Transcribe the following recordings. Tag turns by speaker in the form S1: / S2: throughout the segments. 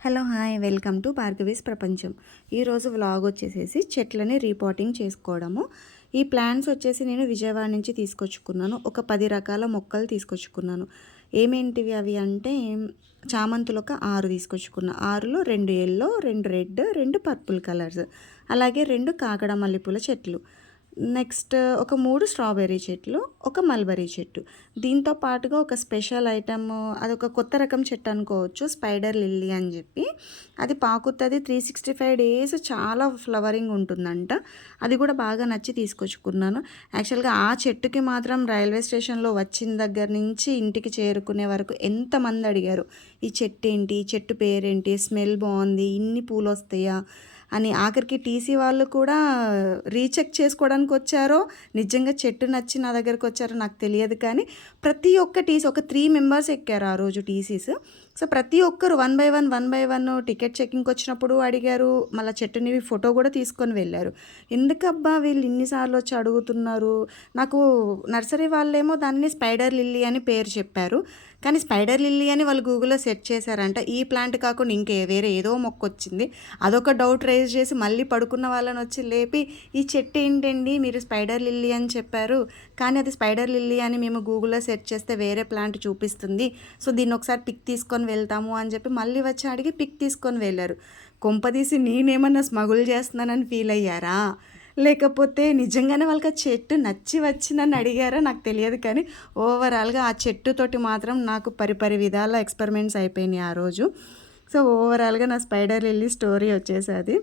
S1: Hello hi welcome to Bhargavi's ప్రపంచం. ఈరోజు vlog వచ్చేసేసి చెట్లని రీపాటింగ్ చేసుకోవడము. ఈ ప్లాంట్స్ వచ్చేసి నేను విజయవాడ నుంచి తీసుకొచ్చుకున్నాను. ఒక పది రకాల మొక్కలు తీసుకొచ్చుకున్నాను. ఏమేంటివి అవి అంటే చామంతులు ఒక ఆరు తీసుకొచ్చుకున్నా. ఆరులో రెండు ఎల్లో రెండు రెడ్ రెండు పర్పుల్ కలర్స్ అలాగే రెండు కాకడ మల్లెపూల చెట్లు. నెక్స్ట్ ఒక మూడు స్ట్రాబెర్రీ చెట్లు ఒక మల్బరీ చెట్టు. దీంతో పాటుగా ఒక స్పెషల్ ఐటమ్ అదొక కొత్త రకం చెట్టు అనుకోవచ్చు స్పైడర్ లిల్లీ అని చెప్పి. అది పాకుతుంది త్రీ సిక్స్టీ ఫైవ్ డేస్ చాలా ఫ్లవరింగ్ ఉంటుందంట. అది కూడా బాగా నచ్చి తీసుకొచ్చుకున్నాను. యాక్చువల్గా ఆ చెట్టుకి మాత్రం రైల్వే స్టేషన్లో వచ్చిన దగ్గర నుంచి ఇంటికి చేరుకునే వరకు ఎంతమంది అడిగారు ఈ చెట్టు ఏంటి చెట్టు పేరేంటి? స్మెల్ బాగుంది? ఇన్ని పూలు వస్తాయా అని ఆఖరికి టీసీ వాళ్ళు కూడా రీచెక్ చేసుకోవడానికి వచ్చారో నిజంగా చెట్టు నచ్చి నా దగ్గరకు వచ్చారో నాకు తెలియదు కానీ ప్రతి ఒక్క టీసీ ఒక త్రీ మెంబర్స్ ఎక్కారు ఆ రోజు టీసీస్. సో ప్రతి ఒక్కరు one by one one by one ticket చెకింగ్కి వచ్చినప్పుడు అడిగారు మళ్ళీ చెట్టుని ఫోటో కూడా తీసుకొని వెళ్ళారు. ఎందుకబ్బా వీళ్ళు ఇన్నిసార్లు వచ్చి అడుగుతున్నారు? నాకు నర్సరీ వాళ్ళేమో దాన్ని స్పైడర్ లిల్లీ అని పేరు చెప్పారు. కానీ స్పైడర్ లిల్లీ అని వాళ్ళు గూగుల్లో సెర్చ్ చేశారంట. ఈ ప్లాంట్ కాకుండా ఇంకే వేరే ఏదో మొక్క వచ్చింది. అదొక డౌట్ రైజ్ చేసి మళ్ళీ పడుకున్న వాళ్ళని వచ్చి లేపి ఈ చెట్టు ఏంటండి? మీరు స్పైడర్ లిల్లీ అని చెప్పారు. కానీ అది స్పైడర్ లిల్లీ అని మేము గూగుల్లో సెర్చ్ చేస్తే వేరే ప్లాంట్ చూపిస్తుంది. సో దీన్ని ఒకసారి పిక్ తీసుకొని వెళ్తాము అని చెప్పి మళ్ళీ వచ్చి అడిగి పిక్ తీసుకొని వెళ్ళారు. కొంపదీసి నేనేమన్నా స్మగుల్ చేస్తున్నానని ఫీల్ అయ్యారా? లేకపోతే నిజంగానే వాళ్ళకి ఆ చెట్టు నచ్చి వచ్చిందని అడిగారో? నాకు తెలియదు కానీ ఓవరాల్గా ఆ చెట్టుతోటి మాత్రం నాకు పరిపరి విధాల ఎక్స్పెరిమెంట్స్ అయిపోయినాయి ఆ రోజు. సో ఓవరాల్గా నా స్పైడర్ లిల్లీ స్టోరీ వచ్చేసేది.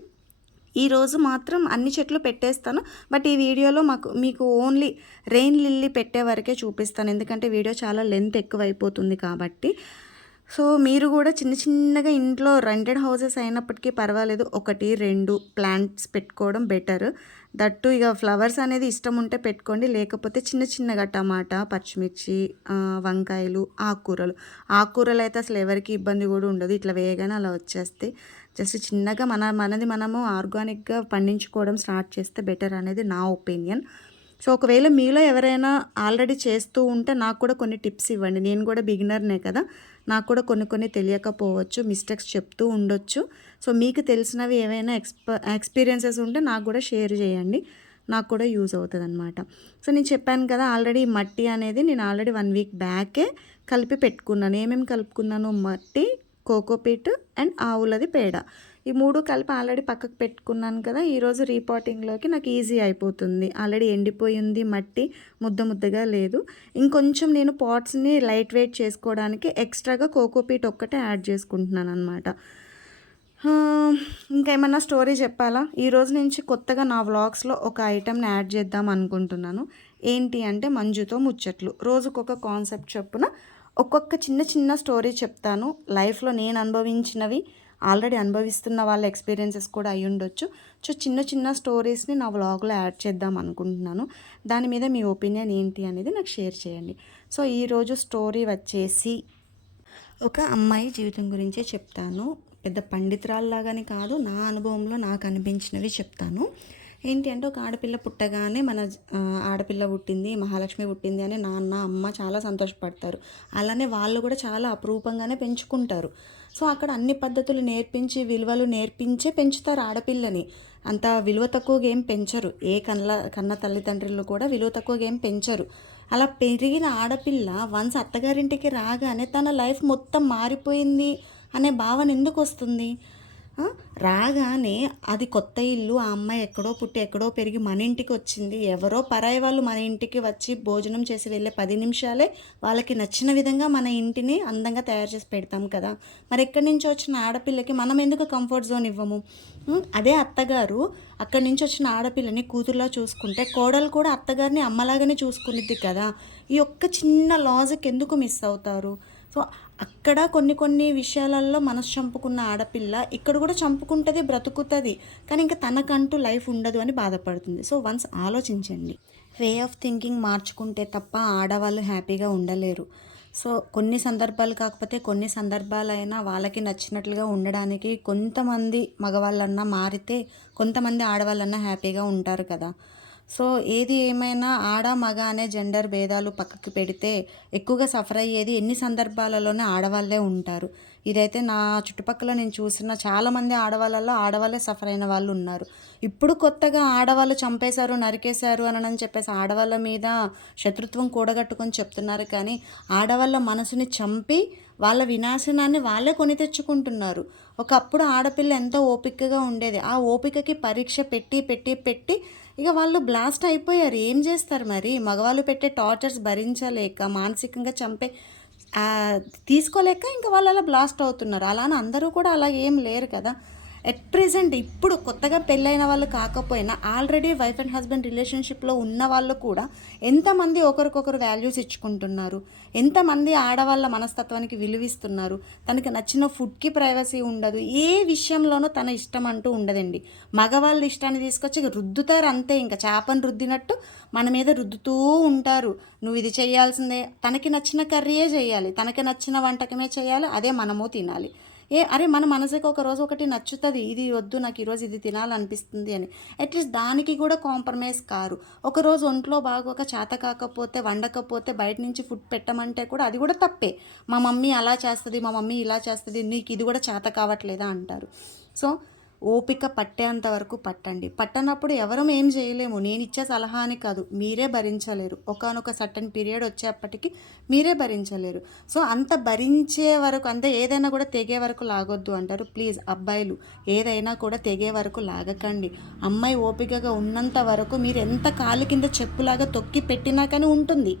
S1: ఈరోజు మాత్రం అన్ని చెట్లు పెట్టేస్తాను. బట్ ఈ వీడియోలో మాకు మీకు ఓన్లీ రెయిన్ లిల్లీ పెట్టే వరకే చూపిస్తాను. ఎందుకంటే వీడియో చాలా లెంత్ ఎక్కువైపోతుంది కాబట్టి. సో మీరు కూడా చిన్న చిన్నగా ఇంట్లో రెంటెడ్ హౌసెస్ అయినప్పటికీ పర్వాలేదు. ఒకటి రెండు ప్లాంట్స్ పెట్టుకోవడం బెటర్. దట్టు ఇక ఫ్లవర్స్ అనేది ఇష్టం ఉంటే పెట్టుకోండి. లేకపోతే చిన్న చిన్నగా టమాటా పచ్చిమిర్చి వంకాయలు ఆకుకూరలు. ఆకుకూరలు అయితే అసలు ఎవరికి ఇబ్బంది కూడా ఉండదు. ఇట్లా వేయగానే అలా వచ్చేస్తే జస్ట్ చిన్నగా మన మనది మనము ఆర్గానిక్గా పండించుకోవడం స్టార్ట్ చేస్తే బెటర్ అనేది నా ఒపీనియన్. సో ఒకవేళ మీలో ఎవరైనా ఆల్రెడీ చేస్తూ ఉంటే నాకు కూడా కొన్ని టిప్స్ ఇవ్వండి. నేను కూడా బిగినర్నే కదా. నాకు కూడా కొన్ని కొన్ని తెలియకపోవచ్చు మిస్టేక్స్ చెప్తూ ఉండొచ్చు. సో మీకు తెలిసినవి ఏవైనా ఎక్స్ప ఎక్స్పీరియన్సెస్ ఉంటే నాకు కూడా షేర్ చేయండి. నాకు కూడా యూజ్ అవుతుంది అనమాట సో నేను చెప్పాను కదా ఆల్రెడీ మట్టి అనేది నేను ఆల్రెడీ వన్ వీక్ బ్యాకే కలిపి పెట్టుకున్నాను. ఏమేమి కలుపుకున్నాను మట్టి కోకోపీట్ అండ్ ఆవులది పేడ. ఈ మూడు కలిపి ఆల్రెడీ పక్కకు పెట్టుకున్నాను కదా ఈరోజు రీపాటింగ్లోకి నాకు ఈజీ అయిపోతుంది. ఆల్రెడీ ఎండిపోయింది మట్టి ముద్ద ముద్దగా లేదు. ఇంకొంచెం నేను పాట్స్ని లైట్ వెయిట్ చేసుకోవడానికి ఎక్స్ట్రాగా కోకోపీట్ ఒక్కటే యాడ్ చేసుకుంటున్నాను అనమాట ఇంకేమన్నా స్టోరీ చెప్పాలా? ఈరోజు నుంచి కొత్తగా నా వ్లాగ్స్లో ఒక ఐటెంని యాడ్ చేద్దాం అనుకుంటున్నాను. ఏంటి అంటే మంజుతో ముచ్చట్లు. రోజుకొక కాన్సెప్ట్ చొప్పున ఒక్కొక్క చిన్న చిన్న స్టోరీ చెప్తాను. లైఫ్లో నేను అనుభవించినవి ఆల్రెడీ అనుభవిస్తున్న వాళ్ళ ఎక్స్పీరియన్సెస్ కూడా అయి ఉండొచ్చు. సో చిన్న చిన్న స్టోరీస్ని నా వ్లాగ్లో యాడ్ చేద్దాం అనుకుంటున్నాను. దాని మీద మీ ఒపీనియన్ ఏంటి అనేది నాకు షేర్ చేయండి. సో ఈరోజు స్టోరీ వచ్చేసి ఒక అమ్మాయి జీవితం గురించే చెప్తాను. పెద్ద పండితురాల్లాగానే కాదు నా అనుభవంలో నాకు అనిపించినవి చెప్తాను. ఏంటి అంటే ఒక ఆడపిల్ల పుట్టగానే మన ఆడపిల్ల పుట్టింది మహాలక్ష్మి పుట్టింది అని నాన్న అమ్మ చాలా సంతోషపడతారు. అలానే వాళ్ళు కూడా చాలా అపురూపంగానే పెంచుకుంటారు. సో అక్కడ అన్ని పద్ధతులు నేర్పించి విలువలు నేర్పించే పెంచుతారు ఆడపిల్లని. అంత విలువ తక్కువగా ఏం పెంచరు. ఏ కన్న కన్న తల్లిదండ్రులు కూడా విలువ తక్కువగా ఏం పెంచరు. అలా పెరిగిన ఆడపిల్ల వన్స్ అత్తగారింటికి రాగానే తన లైఫ్ మొత్తం మారిపోయింది అనే భావన ఎందుకు వస్తుంది? రాగానే అది కొత్త ఇల్లు ఆ అమ్మాయి ఎక్కడో పుట్టి ఎక్కడో పెరిగి మన ఇంటికి వచ్చింది. ఎవరో పరాయి వాళ్ళు మన ఇంటికి వచ్చి భోజనం చేసి వెళ్ళే పది నిమిషాలే వాళ్ళకి నచ్చిన విధంగా మన ఇంటిని అందంగా తయారు చేసి పెడతాం కదా. మరి ఎక్కడి నుంచి వచ్చిన ఆడపిల్లకి మనం ఎందుకు కంఫర్ట్ జోన్ ఇవ్వము? అదే అత్తగారు అక్కడి నుంచి వచ్చిన ఆడపిల్లని కూతురులా చూసుకుంటే కోడలు కూడా అత్తగారిని అమ్మలాగానే చూసుకునిద్ది కదా. ఈ ఒక్క చిన్న లాజిక్ ఎందుకు మిస్ అవుతారు? సో అక్కడ కొన్ని కొన్ని విషయాలలో మనసు చంపుకున్న ఆడపిల్ల ఇక్కడ కూడా చంపుకుంటుంది బ్రతుకుతుంది. కానీ ఇంకా తనకంటూ లైఫ్ ఉండదు అని బాధపడుతుంది. సో వన్స్ ఆలోచించండి. వే ఆఫ్ థింకింగ్ మార్చుకుంటే తప్ప ఆడవాళ్ళు హ్యాపీగా ఉండలేరు. సో కొన్ని సందర్భాలు కాకపోతే కొన్ని సందర్భాలైనా వాళ్ళకి నచ్చినట్లుగా ఉండడానికి కొంతమంది మగవాళ్ళన్నా మారితే కొంతమంది ఆడవాళ్ళన్నా హ్యాపీగా ఉంటారు కదా. సో ఏది ఏమైనా ఆడ మగ అనే జెండర్ భేదాలు పక్కకి పెడితే ఎక్కువగా సఫర్ అయ్యేది ఎన్ని సందర్భాలలోనే ఆడవాళ్ళే ఉంటారు. ఇదైతే నా చుట్టుపక్కల నేను చూసిన చాలామంది ఆడవాళ్ళలో ఆడవాళ్ళే సఫర్ అయిన వాళ్ళు ఉన్నారు. ఇప్పుడు కొత్తగా ఆడవాళ్ళు చంపేశారు నరికేశారు అని చెప్పేసి ఆడవాళ్ళ మీద శత్రుత్వం కూడగట్టుకొని చెప్తున్నారు. కానీ ఆడవాళ్ళ మనసుని చంపి వాళ్ళ వినాశనాన్ని వాళ్ళే కొని తెచ్చుకుంటున్నారు. ఒకప్పుడు ఆడపిల్ల ఎంతో ఓపికగా ఉండేది. ఆ ఓపికకి పరీక్ష పెట్టి పెట్టి పెట్టి ఇక వాళ్ళు బ్లాస్ట్ అయిపోయారు. ఏం చేస్తారు మరి? మగవాళ్ళు పెట్టే టార్చర్స్ భరించలేక మానసికంగా చంపే తీసుకోలేక ఇంకా వాళ్ళు అలా బ్లాస్ట్ అవుతున్నారు. అలానే అందరూ కూడా అలా ఏం లేరు కదా. ఎట్ ప్రజెంట్ ఇప్పుడు కొత్తగా పెళ్ళైన వాళ్ళు కాకపోయినా ఆల్రెడీ వైఫ్ అండ్ హస్బెండ్ రిలేషన్షిప్లో ఉన్న వాళ్ళు కూడా ఎంతమంది ఒకరికొకరు వాల్యూస్ ఇచ్చుకుంటున్నారు? ఎంతమంది ఆడవాళ్ళ మనస్తత్వానికి విలువిస్తున్నారు? తనకి నచ్చిన ఫుడ్కి ప్రైవసీ ఉండదు? ఏ విషయంలోనూ తన ఇష్టం అంటూ ఉండదండి. మగవాళ్ళ ఇష్టాన్ని తీసుకొచ్చి ఇక రుద్దుతారు అంతే ఇంకా. చేపను రుద్దినట్టు మన మీద రుద్దుతూ ఉంటారు. నువ్వు ఇది చేయాల్సిందే. తనకి నచ్చిన కర్రీయే చేయాలి. తనకి నచ్చిన వంటకమే చేయాలి. అదే మనము తినాలి. ఏ అరే మన మనసుకి ఒక రోజు ఒకటి నచ్చుతుంది ఇది వద్దు నాకు ఈరోజు ఇది తినాలనిపిస్తుంది అని. అట్లీస్ట్ దానికి కూడా కాంప్రమైజ్ కారు. ఒకరోజు ఒంట్లో బాగోక చేత కాకపోతే వండకపోతే బయట నుంచి ఫుడ్ పెట్టమంటే కూడా అది కూడా తప్పే. మా మమ్మీ అలా చేస్తుంది మా మమ్మీ ఇలా చేస్తుంది నీకు ఇది కూడా చేత కావట్లేదా అంటారు. సో ఓపిక పట్టేంత వరకు పట్టండి. పట్టనప్పుడు ఎవరూ ఏం చేయలేము. నేను ఇచ్చే సలహాని కాదు. మీరే భరించలేరు. ఒకనొక సర్టన్ పీరియడ్ వచ్చేప్పటికి మీరే భరించలేరు. సో అంత భరించే వరకు అంతే ఏదైనా కూడా తెగే వరకు లాగొద్దు అంటారు. ప్లీజ్ అబ్బాయిలు ఏదైనా కూడా తెగే వరకు లాగకండి. అమ్మాయి ఓపికగా ఉన్నంత వరకు మీరు ఎంత కాలు కింద చెప్పులాగా తొక్కి పెట్టినా కానీ ఉంటుంది.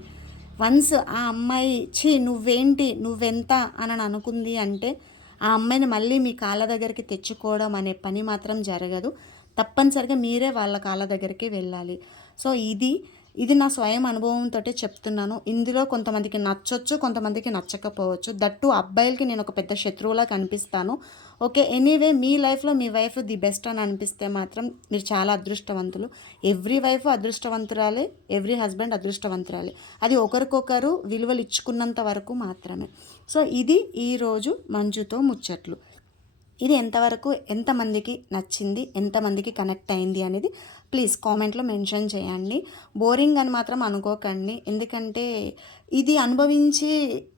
S1: వన్స్ ఆ అమ్మాయి ఛీ నువ్వేంటి? నువ్వెంత? అని అనుకుంది అంటే ఆ అమ్మాయిని మళ్ళీ మీ కాళ్ళ దగ్గరికి తెచ్చుకోవడం అనే పని మాత్రం జరగదు. తప్పనిసరిగా మీరే వాళ్ళ కాళ్ళ దగ్గరికి వెళ్ళాలి. సో ఇది ఇది నా స్వయం అనుభవంతో చెప్తున్నాను. ఇందులో కొంతమందికి నచ్చొచ్చు కొంతమందికి నచ్చకపోవచ్చు. దట్టు అబ్బాయిలకి నేను ఒక పెద్ద శత్రువులా కనిపిస్తాను. ఓకే ఎనీవే మీ లైఫ్లో మీ వైఫ్ ది బెస్ట్ అని అనిపిస్తే మాత్రం మీరు చాలా అదృష్టవంతులు. ఎవ్రీ వైఫ్ అదృష్టవంతురాలే ఎవ్రీ హస్బెండ్ అదృష్టవంతురాలే. అది ఒకరికొకరు విలువలు ఇచ్చుకున్నంత వరకు మాత్రమే. సో ఇది ఈరోజు మంజుతో ముచ్చట్లు. ఇది ఎంతవరకు ఎంతమందికి నచ్చింది ఎంతమందికి కనెక్ట్ అయింది అనేది ప్లీజ్ కామెంట్లో మెన్షన్ చేయండి. బోరింగ్ అని మాత్రం అనుకోకండి. ఎందుకంటే ఇది అనుభవించి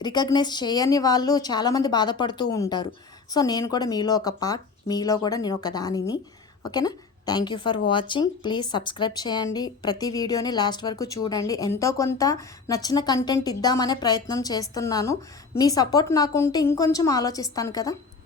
S1: రికగ్నైజ్ చేయని వాళ్ళు చాలామంది బాధపడుతూ ఉంటారు. సో నేను కూడా మీలో ఒక పార్ట్ మీలో కూడా నేను ఒక దానిని. ఓకేనా thank you for watching please subscribe చేయండి. ప్రతి వీడియోని లాస్ట్ వరకు చూడండి. ఎంతో కొంత నచ్చిన కంటెంట్ ఇద్దామనే ప్రయత్నం చేస్తున్నాను. మీ సపోర్ట్ నాకుంటే ఇంకొంచెం ఆలోచిస్తాను కదా?